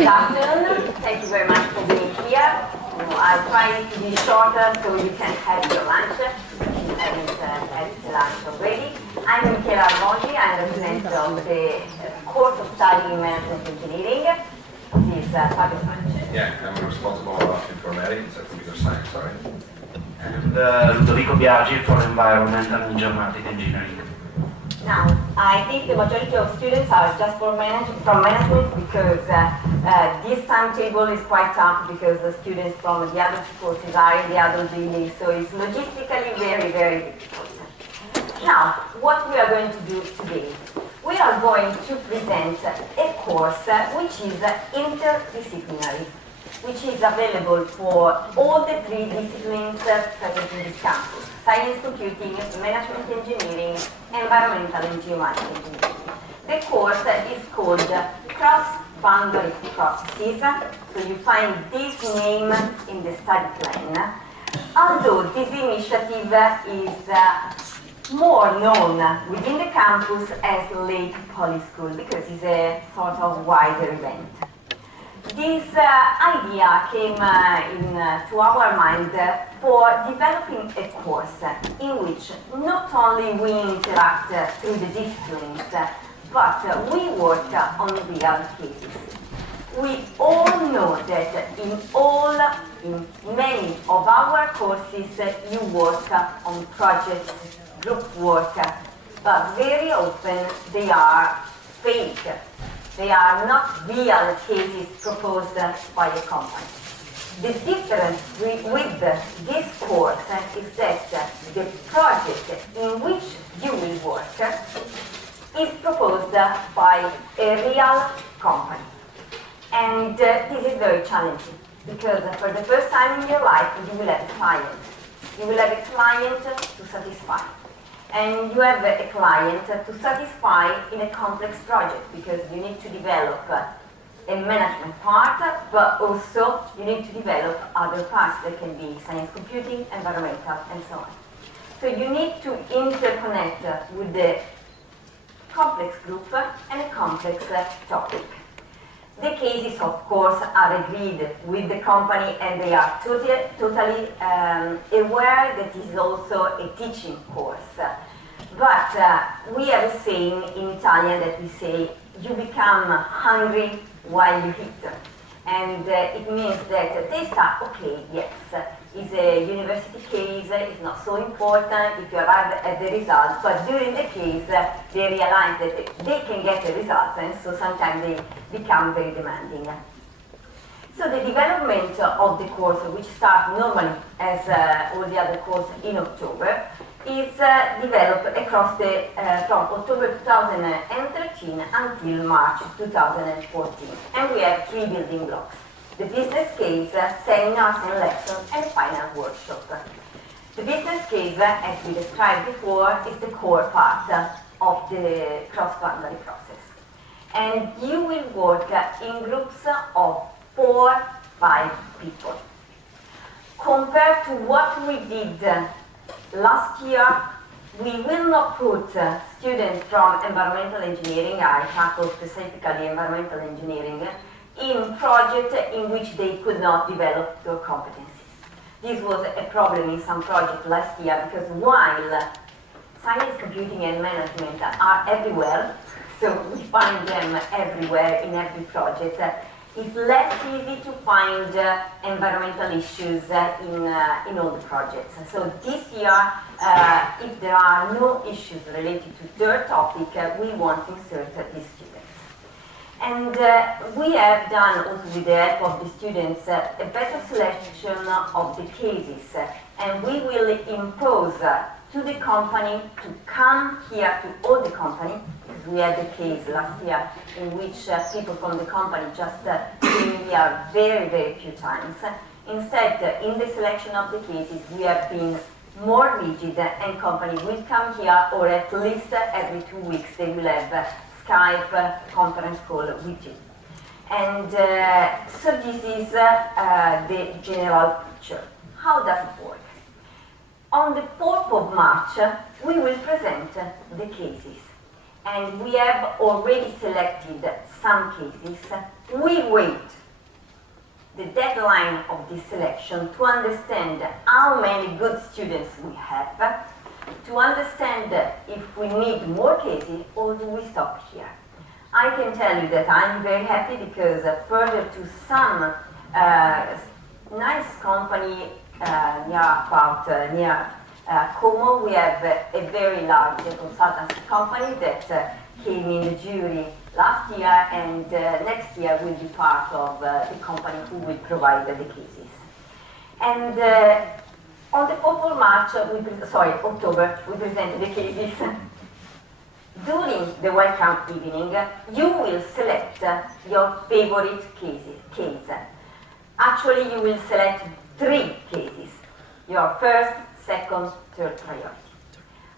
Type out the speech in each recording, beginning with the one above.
Good afternoon. Thank you very much for being here. I'll try to be shorter so you can have your lunch. If you haven't had lunch already. I'm Michela Armondi. I'm the president of the course of study in management engineering. This is Fabio Franci. Yeah, I'm responsible for informatics and computer science, sorry. And Ludovico Biagi for environmental and geomatic engineering. Now, I think the majority of students are just from management because this timetable is quite tough because the students from the other courses are in the other building, so it's logistically very, very difficult. Now, what we are going to do today, we are going to present a course which is interdisciplinary, which is available for all the three disciplines present in this campus: science computing, management engineering, environmental and geomatic engineering. The course is called Cross-Boundary Processes, so you find this name in the study plan, although this initiative is more known within the campus as Lake Poly School because it's a sort of wider event. This idea came to our mind for developing a course in which not only we interact through the disciplines, but we work on real cases. We all know that in many of our courses you work on projects, group work, but very often they are fake. They are not real cases proposed by a company. The difference with this course is that the project in which you will work is proposed by a real company. And this is very challenging because for the first time in your life you will have a client. You will have a client to satisfy. And you have a client to satisfy in a complex project because you need to develop a management part, but also you need to develop other parts that can be science computing, environmental, and so on. So you need to interconnect with the complex group and a complex topic. The cases, of course, are agreed with the company and they are totally aware that this is also a teaching course. But we have a saying in Italian that we say, you become hungry while you eat. And it means that they start, okay, yes, it's a university case, it's not so important if you arrive at the results, but during the case, they realize that they can get the results, and so sometimes they become very demanding. So the development of the course, which starts normally as all the other courses in October, is developed across from October 2013 until March 2014. And we have three building blocks: the business case, seminars and lessons, and final workshop. The business case, as we described before, is the core part of the cross-boundary process. And you will work in groups of 4-5 people. Compared to what we did last year, we will not put students from environmental engineering, I tackle specifically environmental engineering, in projects in which they could not develop their competencies. This was a problem in some projects last year because while science, computing and management are everywhere, so we find them everywhere in every project, it's less easy to find environmental issues in all the projects. So this year, if there are no issues related to their topic, we want to insert these students. And we have done, also with the help of the students, a better selection of the cases. And we will impose to the company to come here, to all the company, because we had a case last year in which people from the company just came here very, very few times. Instead, in the selection of the cases, we have been more rigid and companies will come here, or at least every 2 weeks they will have Skype conference call with you. And so this is the general picture. How does it work? On the 4th of March, we will present the cases. And we have already selected some cases we wait the deadline of this selection to understand how many good students we have, to understand if we need more cases or do we stop here. I can tell you that I'm very happy because further to some nice company near Como, we have a very large consultancy company that came in the jury last year, and next year will be part of the company who will provide the cases. And on the 4th of October, we presented the cases. During the welcome evening, you will select your favorite case. Actually, you will select 3 cases, your first, second, third priority.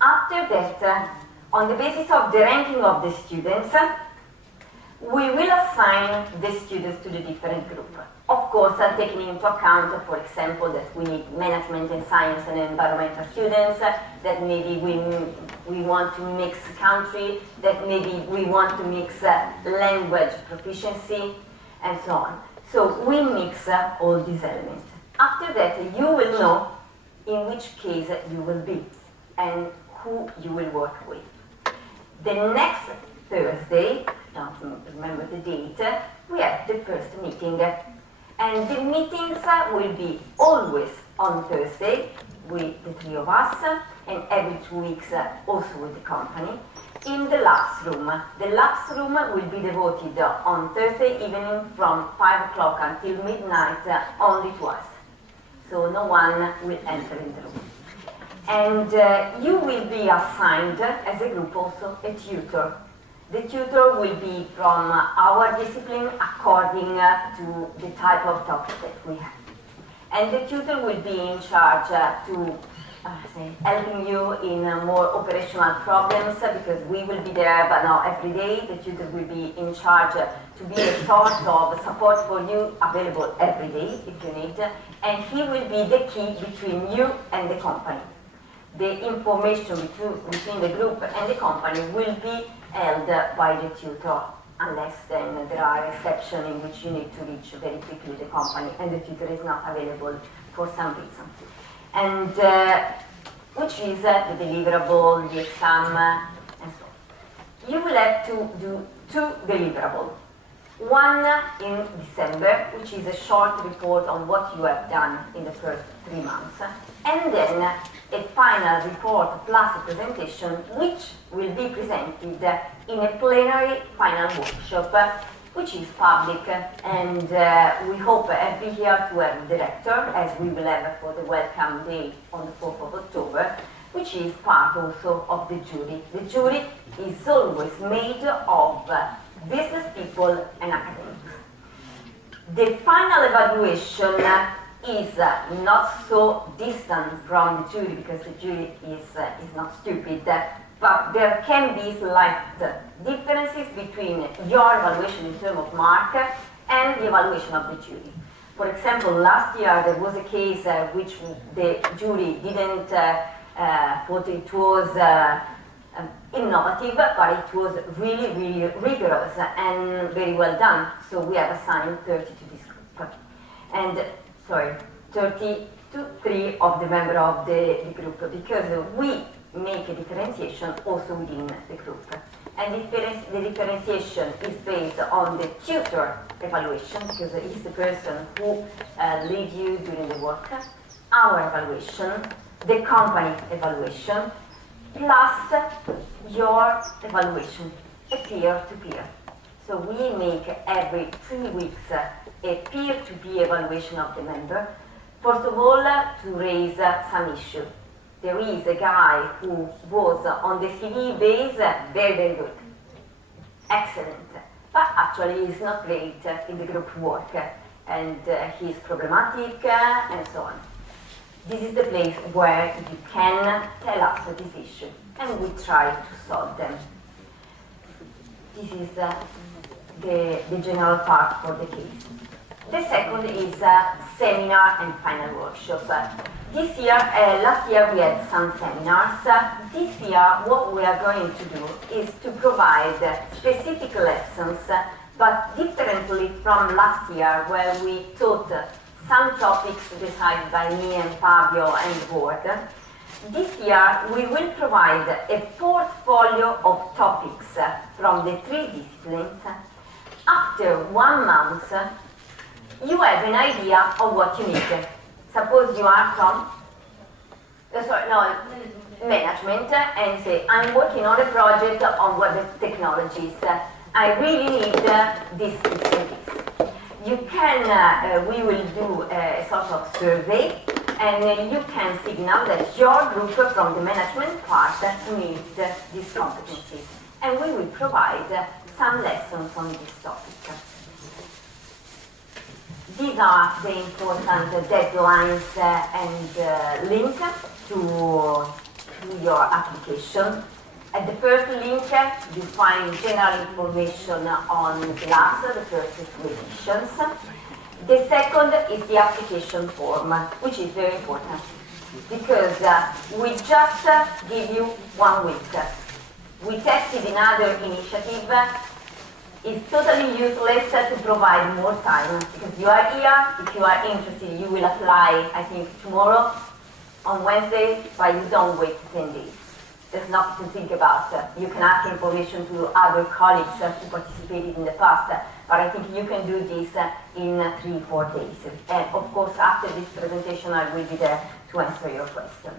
After that, on the basis of the ranking of the students, we will assign the students to the different group. Of course, taking into account, for example, that we need management and science and environmental students, that maybe we want to mix country, that maybe we want to mix language proficiency, and so on. So we mix all these elements. After that, you will know in which case you will be and who you will work with. The next Thursday, I don't remember the date, we have the first meeting. And the meetings will be always on Thursday with the 3 of us, and every 2 weeks also with the company, in the laps room. The laps room will be devoted on Thursday evening from 5 o'clock until midnight only to us. So no one will enter in the room. And you will be assigned as a group also a tutor. The tutor will be from our discipline according to the type of topic that we have. And the tutor will be in charge to helping you in more operational problems, because we will be there, but not every day. The tutor will be in charge to be a sort of support for you, available every day if you need, and he will be the key between you and the company. The information between the group and the company will be held by the tutor, unless then there are exceptions in which you need to reach very quickly the company and the tutor is not available for some reason. And which is the deliverable, the exam, and so on. You will have to do 2 deliverables. One in December, which is a short report on what you have done in the first 3 months, and then a final report plus a presentation, which will be presented in a plenary final workshop, which is public, and we hope every year to have a director, as we will have for the welcome day on the 4th of October, which is part also of the jury. The jury is always made of business people and academics. The final evaluation is not so distant from the jury, because the jury is not stupid, but there can be slight differences between your evaluation in terms of mark and the evaluation of the jury. For example, last year there was a case which the jury didn't thought it was innovative, but it was really, really rigorous and very well done. So we have assigned 30 to this group. And 33 of the members of the group, because we make a differentiation also within the group. And the differentiation is based on the tutor evaluation, because he's the person who leads you during the work, our evaluation, the company evaluation, plus your evaluation, a peer-to-peer. So we make every 3 weeks a peer-to-peer evaluation of the member. First of all, to raise some issue. There is a guy who was on the CV base very, very good, excellent, but actually is not great in the group work, and he's problematic, and so on. This is the place where you can tell us this issue, and we try to solve them. This is the general part for the case. The second is seminar and final workshop. This year, last year we had some seminars. This year what we are going to do is to provide specific lessons but differently from last year where we taught some topics decided by me and Fabio and the board. This year we will provide a portfolio of topics from the 3 disciplines. After 1 month, you have an idea of what you need. Suppose you are from management and say, I'm working on a project on web technologies. I really need this, this, and this. You can, we will do a sort of survey, and you can signal that your group from the management part needs these competencies. And we will provide some lessons on this topic. These are the important deadlines and link to your application. At the first link, you find general information on the labs, the first 2 editions. The second is the application form, which is very important because we just give you 1 week. We tested another initiative. It's totally useless to provide more time because you are here. If you are interested, you will apply, I think, tomorrow on Wednesday, but you don't wait 10 days. There's nothing to think about. You can ask information to other colleagues who participated in the past, but I think you can do this in 3-4 days. And of course, after this presentation, I will be there to answer your question.